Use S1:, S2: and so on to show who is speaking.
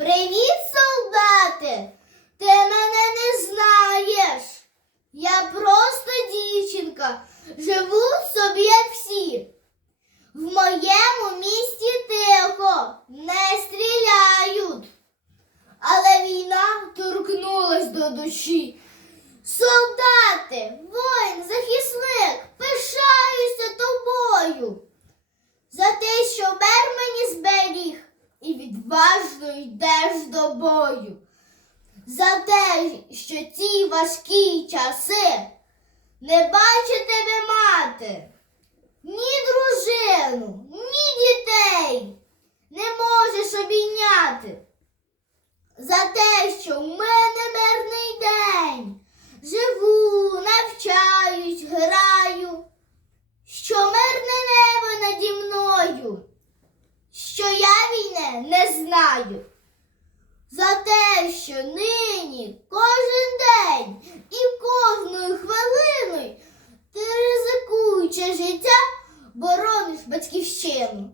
S1: Привіт, солдати! Ти мене не знаєш. Я просто дівчинка, живу собі, всі. В моєму місті тихо, не стріляють. Але війна торкнулась до душі. Солдати, воїн, захисник, пишаюся тобою. За те, що мер мені зберіг і відважно йдеш до бою. За те, що ці важкі часи не бачить тебе мати, ні дружину, ні дітей не можеш обійняти. За те, що в мене мирний день, живу, навчаюсь, граю, що мирне небо наді мною, що я війни не знаю. За те, що нині кожен день і кожною хвилиною ти ризикуючи життя, борониш батьківщину.